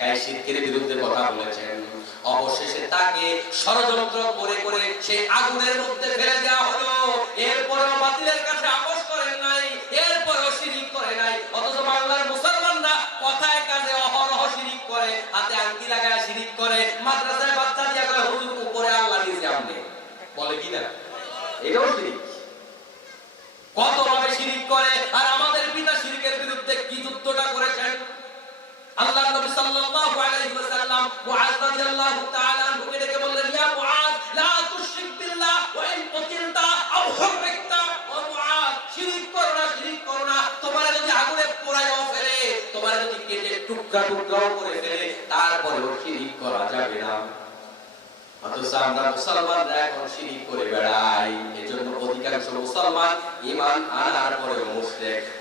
একাই শিরকের বিরুদ্ধে কথা বলেছেন। অবশেষে তাকে ষড়যন্ত্র করে করে সেই আগুনের মধ্যে ফেলে দেওয়া হলো। এরপরেও বাতিলের কাছে আপোষ করেন নাই, এরপরেও শিরিক করে নাই। অথচ বাংলার মুসলমানরা কথায় কাজে অহরহ শিরিক করে, হাতে আংটি লাগায় শিরিক করে, মাদ্রাসায় বাচ্চা দিয়া হুজুর উপরে আল্লাহ নিজে আমনে। বলে কি না? এটাও শিরিক। কেটে টুকরা টুকরাও করে ফেলে, তারপরেও শিরিক করা যাবে না। মুসলমান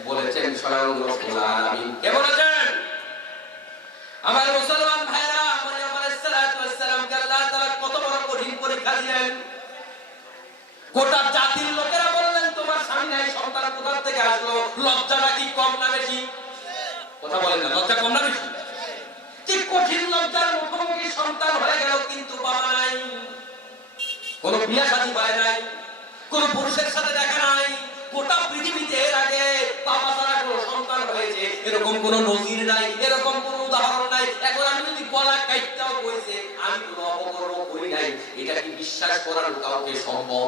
বলেছেন আমার কত গোটা জাতির লোকেরা বললেন, তোমার স্বামী নাই, সন্তান কোথা থেকে আসলো? বেশি কথা বলেন না, লজ্জা কম না বেশি? যে কঠিন লজ্জার মুখোমুখি সন্তান হয়ে গেল কিন্তু বাবা নাই, কোন বিয়া শাদী পায় নাই, কোন পুরুষের সাথে দেখা নাই, গোটা পৃথিবীতে এর আগে বাবা ছাড়া কোনো সন্তান হয়েছে, এরকম কোন নজির নাই, এরকম কোন উদাহরণ নাই। এখন আমি যদি গলা কাইটাও কইছে আমি কোনো অপকর্ম করি নাই, এটা কি বিশ্বাস করার কাউকে সম্ভব?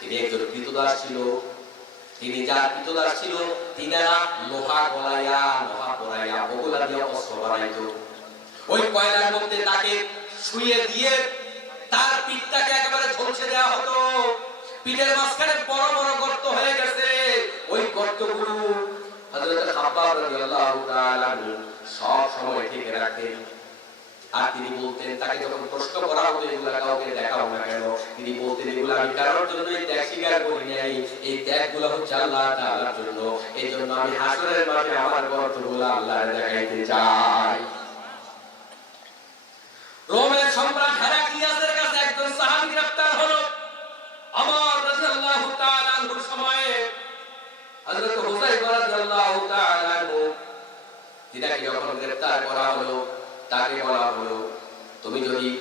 তিনি একজন কৃতদাস ছিল। ছিল ওই কয়লার মধ্যে তাকে শুয়ে দিয়ে তার পিঠটাকে একেবারে ঝলসে দেওয়া হতো। পিঠের মাঝখানে বড় বড় গর্ত হয়ে গেছে। ওই গর্তগুলো হযরত খাব্বাব সময় ঢেকে রাখতেন আর তিনি বলতেন, তাকে যখন প্রশ্ন করা হতো, এগুলা কাউকে দেখাও না কেন? তিনি বলতেন, এগুলো আমি কারোর জন্য এই ত্যাগ স্বীকার করি নাই। এই ত্যাগগুলো হচ্ছে আল্লাহ তাআলার জন্য। এই জন্য আমি হাসরের মাঠে আমার গর্তগুলো আল্লাহর দেখাইতে চাই। রোমের সম্রাট হেরাক্লিয়াসের কাছে একজন সাহাবী গ্রেফতার হলো। আমার রাদিয়াল্লাহু তাআলা আনহুর সময়ে হযরত হুযায়ফা রাদিয়াল্লাহু তিনাকে যখন গ্রেফতার করা হলো, তাকে বলা হলো, তুমি যদি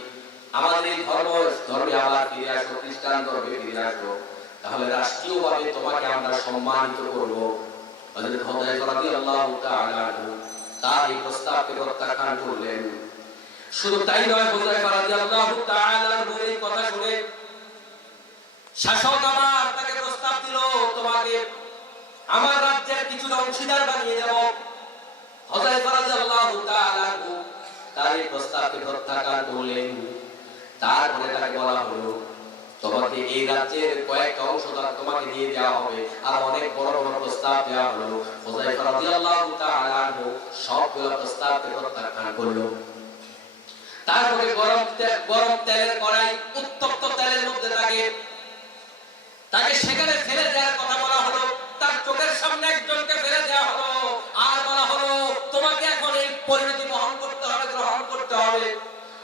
আমাদের এই ধর্ম, ধর্মে আবার ফিরে আসো, খ্রিস্টান ধর্মে ফিরে আসো, তাহলে রাষ্ট্রীয়ভাবে তোমাকে আমরা সম্মানিত করব। আমার রাজ্যের কিছু অংশীদার বানিয়ে দেব। হুযায়ফা রাদিয়াল্লাহু তাআলা করল। তারপরে গরম গরম তেলের কড়াই, উত্তপ্ত তেলের মধ্যে তাকে সেখানে ফেলে দেওয়ার কথা বলা হলো তার চোখের সামনে একজনকে ফেলে দেওয়া হলো আর বলা হলো তোমাকে এখন এই পরিণতি বহন করতে হবে গ্রহণ করতে হবে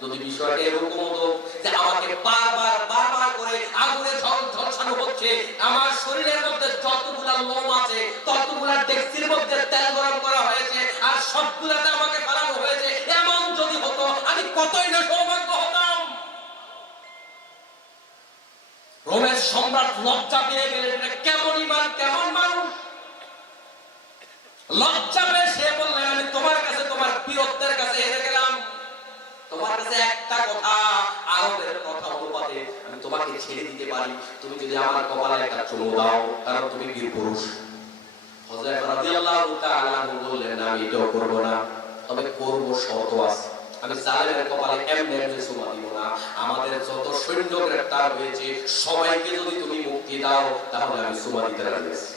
যদি বিষয়টা এরকম হতো যে আমাকে বারবার বারবার করে আগুনে ঝলসানো হচ্ছে, আমার শরীরের মধ্যে যতগুলা লোম আছে, ততগুলা ডেক্সির মধ্যে তেল গরম করা হয়েছে, আর সবগুলাতে আমাকে ফেলানো হয়েছে, এমন যদি হতো, আমি কতই না সৌভাগ্য হতাম। রোমের সম্রাট লজ্জা পেয়ে গেলেন কেমন ইমান, কেমন মানুষ? লজ্জা তোমাকে ছেড়ে দিতে পারি। তুমি যদি আমার কপালে একটা চুমু দাও, কারণ তুমি বীর পুরুষ। হযরত রাদিয়াল্লাহু তাআলা বললেন আমি করব না। তবে করব শর্ত আছে। আমি জালেমের কপালে এমনি এমনি চুমা দিব না। আমাদের যত সৈন্য গ্রেফতার হয়েছে, সবাইকে যদি তুমি মুক্তি দাও, তাহলে আমি চুমা দিতে রাজি আছি।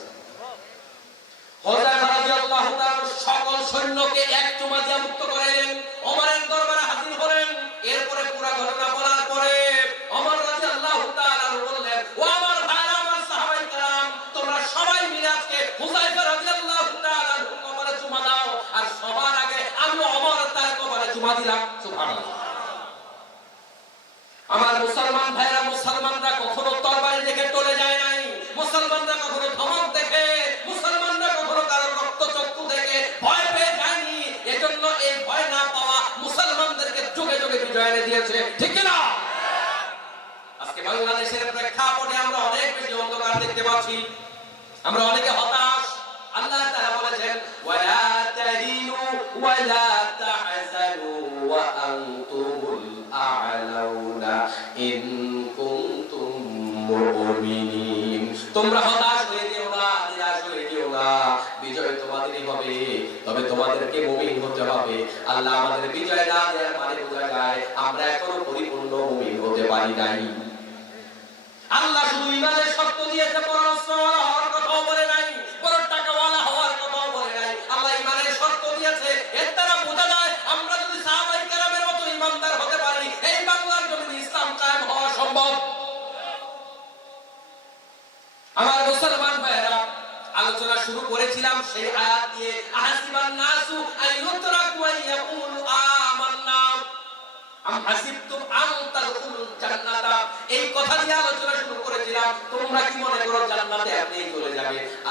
সকল সৈন্যকে এক চুমা দিয়ে মুক্ত দরবারে হাজির হলেন। এরপরে পুরো ঘটনা বলার পরে ওমর রাদিয়াল্লাহু তাআলা বললেন ও আমার ভাইরা আমার সাহাবায়ে কেরাম তোমরা সবাই মিলে আজকে হুযায়ফা রাদিয়াল্লাহু তাআলা কপালে চুমা দাও আর সবার আগে আমি ওমর তার কপালে চুমা দিলাম সুবহানাল্লাহ আমার মুসলমান ভাইরা মুসলমানরা কখনো তরবারি দেখে টলে যায় নাই মুসলমানরা কখনো ধমক দেখে মুসলমানরা কখনো কারও রক্ত চক্ষু দেখে ভয় পেয়ে যায়নি এজন্য এই ভয় না পাওয়া মুসলমানদেরকে যুগে যুগে বিজয় এনে দিয়েছে, ঠিক আজকে বাংলাদেশের প্রেক্ষাপটে আমরা অনেক বেশি অন্ধকার দেখতে পাচ্ছি। আমরা অনেকে হতাশ। আল্লাহ বলেছেন, ওয়ালা তাহিনু ওয়ালা তাহজানু ওয়া আনতুমুল আ'লাউনা ইন কুনতুম মুমিনিন। তোমরা হতাশ হয়ে যেও না নিরাশ হয়ে যেও না বিজয় তোমাদেরই হবে তবে তোমাদেরকে মুমিন হতে হবে আল্লাহ আমাদের বিজয় না দেওয়ার মানে বোঝা যায় আমরা এখনও পরিপূর্ণ মুমিন হতে পারি নাই। আল্লাহ শুধু ইমানের শর্ত দিয়েছে পরস্পর হওয়ার কথাও বলে নাই বড় টাকাওয়ালা হওয়ার কথাও বলে নাই আল্লাহ ইমানের শর্ত দিয়েছে এর দ্বারা বোঝা যায় আমরা যদি সাহাবাই কেরামের মতো ইমানদার হতে পারি এই বাংলার জমিনে ইসলাম কায়েম হওয়া সম্ভব আমার মুসলমান ভাইরা করেছিলাম সেই আয়াত দিয়ে আহাসিবান নাসু, আইয়ুতরাকু আইয়াকুলু আমান্না, আম হাসিবতুম আন তাদখুলুল জান্নাতা। এই কথা দিয়ে আলোচনা শুরু করেছিলাম। তোমরা কি মনে করো জান্নাতে আপনি চলে যাবে